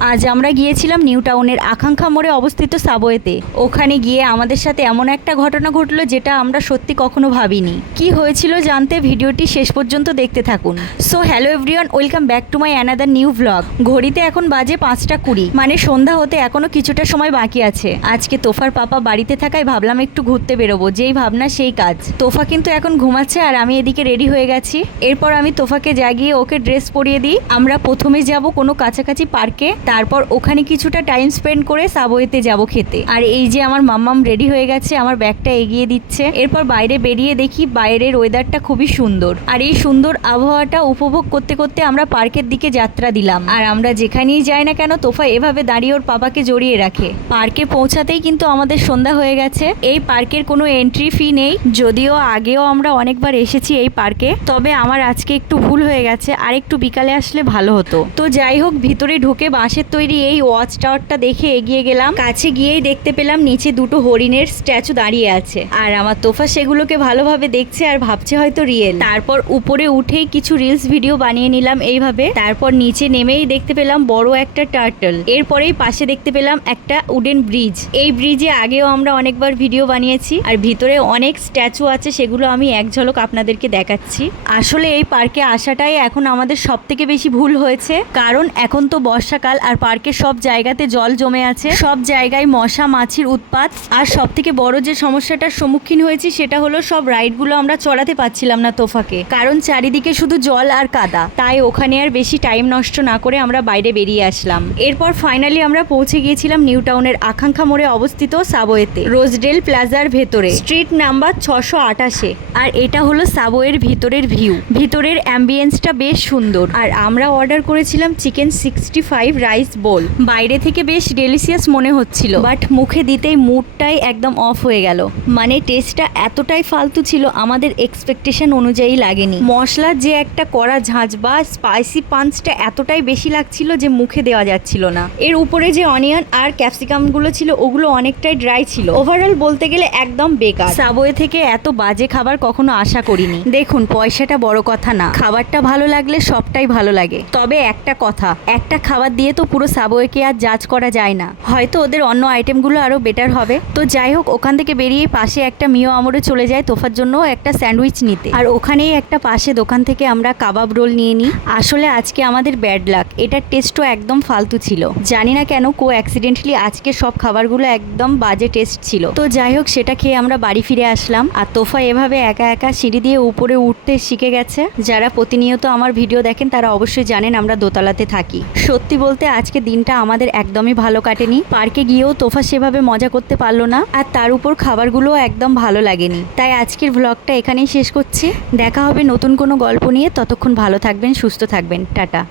আজ আমরা গিয়েছিলাম নিউ টাউনের আকাঙ্ক্ষা মোড়ে অবস্থিত সাবওয়েতে। ওখানে গিয়ে আমাদের সাথে এমন একটা ঘটনা ঘটলো যেটা আমরা সত্যি কখনো ভাবিনি। কি হয়েছিল জানতে ভিডিওটি শেষ পর্যন্ত দেখতে থাকুন। So hello everyone, welcome back to my another new vlog. ঘড়িতে এখন বাজে 5:20, মানে সন্ধ্যা হতে এখনো কিছুটা সময় বাকি আছে। আজকে তোফার পাপা বাড়িতে থাকায় ভাবলাম একটু ঘুরতে বেরোবো, যেই ভাবনা সেই কাজ। তোফা কিন্তু এখন ঘুমাচ্ছে আর আমি এদিকে রেডি হয়ে গেছি। এরপর আমি তোফাকে জাগিয়ে ওকে ড্রেস পরিয়ে দিই। আমরা প্রথমে যাব কোনো কাছাকাছি পার্কে, তারপর ওখানে কিছুটা টাইম স্পেন্ড করে সাবওয়েতে যাব খেতে। আর এই যে আমার মাম্মাম রেডি হয়ে গেছে, আমার ব্যাগটা এগিয়ে দিচ্ছে। এরপর বাইরে বেরিয়ে দেখি বাইরের ওয়েদারটা খুবই সুন্দর, আর এই সুন্দর আবহাওয়াটা উপভোগ করতে করতে আমরা পার্কের দিকে যাত্রা দিলাম। আর আমরা যেখানেই যাই না কেন তোফা এভাবে দাঁড়িয়ে ওর পাপাকে জড়িয়ে রাখে। পার্কে পৌঁছাতেই কিন্তু আমাদের সন্ধ্যা হয়ে গেছে। এই পার্কের কোনো এন্ট্রি ফি নেই, যদিও আগেও আমরা অনেকবার এসেছি এই পার্কে, তবে আমার আজকে একটু ভুল হয়ে গেছে, আর একটু বিকালে আসলে ভালো হতো। তো যাই হোক, ভিতরে ঢুকে বাঁশের তৈরি এই ওয়াচ টাওয়ারটা দেখে এগিয়ে গেলাম। কাছে গিয়েই দেখতে পেলাম নিচে দুটো হরিণের স্ট্যাচু দাঁড়িয়ে আছে, আর আমার তোফা সেগুলোকে ভালোভাবে দেখছে আর ভাবছে হয়তো রিয়েল। তারপর উপরে উঠেই কিছু রিলস ভিডিও বানিয়ে নিলাম এইভাবে। তারপর নিচে নেমেই দেখতে পেলাম বড় একটা টার্টল। এরপরেই পাশে দেখতে পেলাম একটা উডেন ব্রিজ। এই ব্রিজে আগেও আমরা অনেকবার ভিডিও বানিয়েছি, আর ভিতরে অনেক স্ট্যাচু আছে, সেগুলো আমি এক ঝলক আপনাদেরকে দেখাচ্ছি। আসলে এই পার্কে আসাটাই এখন আমাদের সব থেকে বেশি ভুল হয়েছে, কারণ এখন তো বর্ষাকাল আর পার্কের সব জায়গাতে জল জমে আছে, সব জায়গায় মশা মাছির উৎপাত। আর সব থেকে বড় যে সমস্যাটার সম্মুখীন হয়েছি সেটা হলো সব রাইডগুলো আমরা চড়াতে পারছিলাম না তোফাকে, কারণ চারিদিকে শুধু জল আর কাদা। তাই ওখানে আর বেশি টাইম নষ্ট না করে আমরা বাইরে বেরিয়ে আসলাম। এরপর ফাইনালি আমরা পৌঁছে গিয়েছিলাম নিউ টাউনের আকাঙ্ক্ষা মোড়ে অবস্থিত সাবওয়েতে, রোজডেল প্লাজার ভেতরে, স্ট্রিট নাম্বার 628। আর এটা হলো সাবওয়ের ভিতরের ভিউ। ভিতরের অ্যাম্বিয়েন্সটা বেশ সুন্দর। আর আমরা অর্ডার করেছিলাম চিকেন 65 রাইস বোল। বাইরে থেকে বেশ ডেলিশিয়াস মনে হচ্ছিল, বাট মুখে দিতেই মুডটাই একদম অফ হয়ে গেল। মানে টেস্টটা এতটাই ফালতু ছিল, আমাদের এক্সপেকটেশন অনুযায়ী লাগেনি। মশলার যে একটা কড়া ঝাঁঝ বা স্পাইসি পাঞ্চটা এতটাই বেশি লাগছিল যে মুখে দেওয়া যাচ্ছিল না। এর উপরে যে অনিয়ন আর ক্যাপসিকাম গুলো ছিল ওগুলো অনেকটাই ড্রাই ছিল। ওভারঅল বলতে গেলে একদম বেকার। সাবওয়ে থেকে এত বাজে খাবার কখনো আশা করিনি। দেখুন, পয়সাটা বড় কথা না, খাবারটা ভালো লাগলে সবটাই ভালো লাগে। তবে একটা কথা, একটা খাবার দিয়ে তো পুরো সাবওয়েকে আর জাজ করা যায় না, হয়তো ওদের অন্য আইটেমগুলো আরো বেটার হবে। তো যাই হোক, ওখান থেকে বেরিয়ে পাশে একটা মিও আমরে চলে যায় তোফার জন্য একটা স্যান্ডউইচ নিতে। আর ওখানেই একটা পাশে দোকান থেকে আমরা কাবাব রোল নিয়ে নিই। আসলে আজকে আমাদের ব্যাড লাক, এটার টেস্টও একদম ফালতু ছিল। জানি না কেন অ্যাক্সিডেন্টালি আজকে সব খাবারগুলো একদম বাজে টেস্ট ছিল। তো যাই হোক, সেটা খেয়ে আমরা বাড়ি ফিরে আসলাম। আর তোফা এভাবে একা একা সিঁড়ি দিয়ে উপরে উঠতে শিখে গেছে। যারা প্রতিনিয়ত আমার ভিডিও দেখেন তারা অবশ্যই জানেন আমরা দোতলাতে থাকি। সত্যি বলতে আজকে দিনটা আমাদের একদমই ভালো কাটেনি। পার্কে গিয়েও তোফা সেভাবে মজা করতে পারলো না, আর তার উপর খাবারগুলো একদম ভালো লাগেনি। তাই আজকের ভ্লগটা এখানেই শেষ করছি। দেখা হবে নতুন কোনো গল্প নিয়ে। ততক্ষণ ভালো থাকবেন, সুস্থ থাকবেন, টাটা।